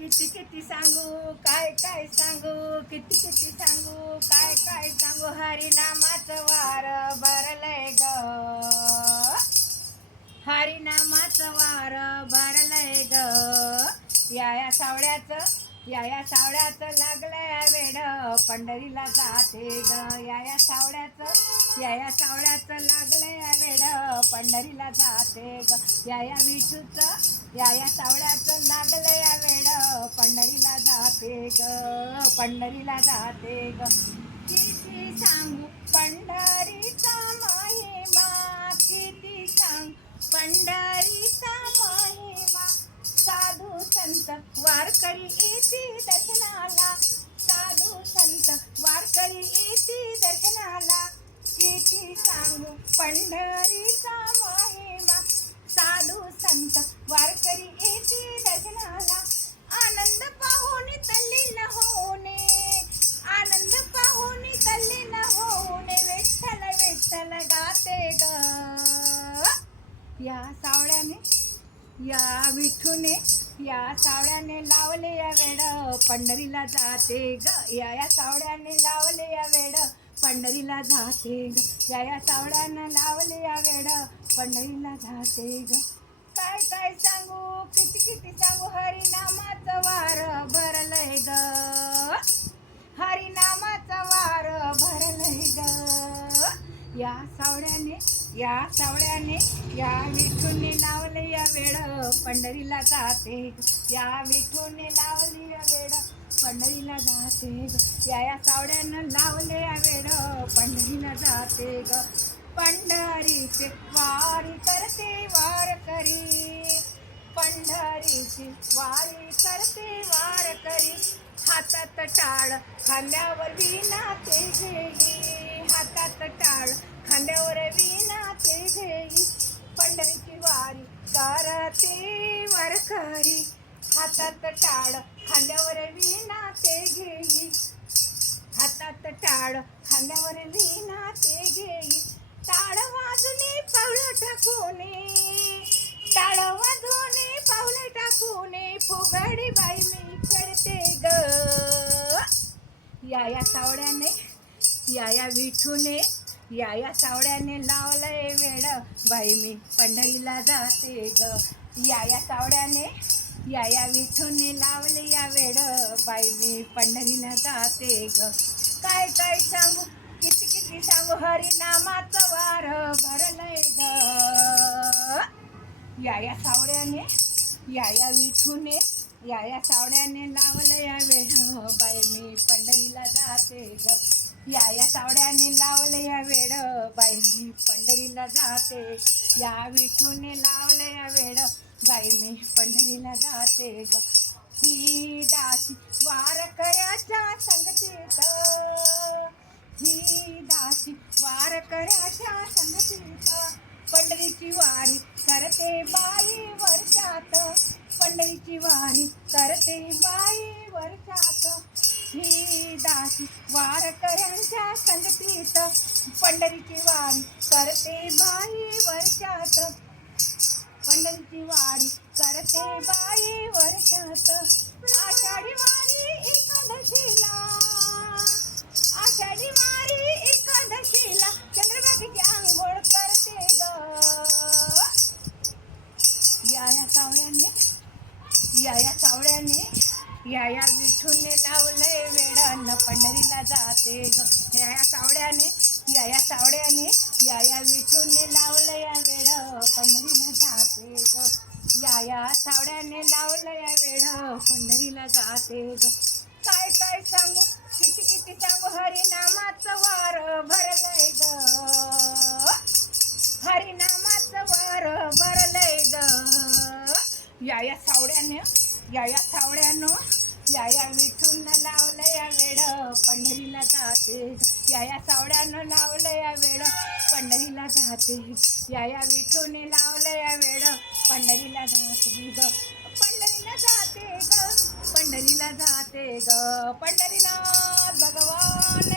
किती किती सांगू काय काय सांगू, किती किती सांगू काय काय सांगू, हरिनामाचं वार भरलंय ग, हरिनामाचं वार भरलंय ग. या सावळ्याचं लागलंय वेड, पंढरीला जाते ग. या सावळ्याचं लागलंय वेड, पंढरीला जाते ग. या सावळ्याचं लागलंय वेड, पंढरीला जाते ग, पंढरीला जाते ग. किती सांगू पंढरीचा महिमा, किती सांगू पंढरीचा महिमा, साधू संत वारकरी येती दर्शनाला, साधू संत वारकरी येती दर्शनाला. किती सांगू पंढरीचा महिमा, साधू संत वारकरी येती दर्शनाला. आनंद पाहून तल्लीन होणे, आनंद पाहून तल्लीन होणे, विठ्ठल विठ्ठल गाते ग. या सावळ्याने या विठूने या सावळ्याने लावले या वेड, पंढरीला जाते ग. या सावळ्याने लावले या वेड, पंढरीला जाते ग. या सावळ्यानं लावले या वेड, पंढरीला जाते ग. काय काय सांगू किती किती सांगू, हरिनामाचं वार भरलंय ग, हरिनामाचं वार भरलंय ग. या सावळ्याने या विठूने लावले या वेड, पंढरीला जाते ग. या विठूने लावले या वेड, पंढरीला जाते ग. या सावळ्यानं लावले या वेड, पंढरीला जाते ग. पंढरीचे वारी करते वारकरी, पंढरीची वारी करते वारकरी. हातात टाळ खांद्यावर विणा ते घेई, हातात टाळ खांद्यावर विणा ते घेई. पंढरीची वारी करते वारकरी, हातात टाळ खांद्यावर विणा ते घेई, हातात टाळ खांद्यावर विणा ते घेई. टाळ वाजूने पावलं टाकूने, टाळ वाजूने पावलं टाकूने, फुगडी बाई मी खेळते ग. या सावळ्याने या विठूने या सावळ्याने लावलंय वेड, बाई मी पंढरीला जाते ग. या सावळ्याने या विठूने लावले या वेड, बाई मी पंढरीला जाते ग. काय काय सांगू किती किती सांगू, हरिनामाचं वार भरलंय ग. या सावळ्याने या विठूने या सावळ्याने लावलं या वेड, बाई मी पंढरीला जाते ग. या सावळ्याने लावलं या वेड, बाई मी पंढरीला जाते. या विठूने लावलं या वेड, बाई मी पंढरीला जाते ग. ही दासी वारकऱ्याच्या संगतीत, ही दासी वारकऱ्याच्या संगतीत, पंढरीची वारी करते बाई वर्षात, पंढरीची वारी करते बाई वर्षात. ही दासी वारकऱ्यांच्या संगतीत, पंढरीची वारी करते बाई वर्षात, पंढरीची वारी करते बाई वर्षात. आषाढी वारी एकादशीला, आषाढी वारी एकादशीला, चंद्रभागेची आंघोळ करते ग. या सावळ्याने या विठूने लावलंय वेड, पंढरीला जाते ग. या सावळ्याने या विठूने लावलं या वेड, पंढरीला जाते ग. या सावळ्याने लावलं या वेड, पंढरीला जाते ग. काय काय सांगू किती किती सांगू, हरिनामाचं वार भरलंय ग, हरिनामाचं वार भरलंय ग. या सावळ्यानं या विठूनं लावलं या वेड, पंढरीला जाते. या सावळ्यानं लावलं या वेड, पंढरीला जाते. या विठूने लावलं या वेड, पंढरीला जाते ग, पंढरीला जाते ग, पंढरीला जाते ग. पंढरीनाथ भगवान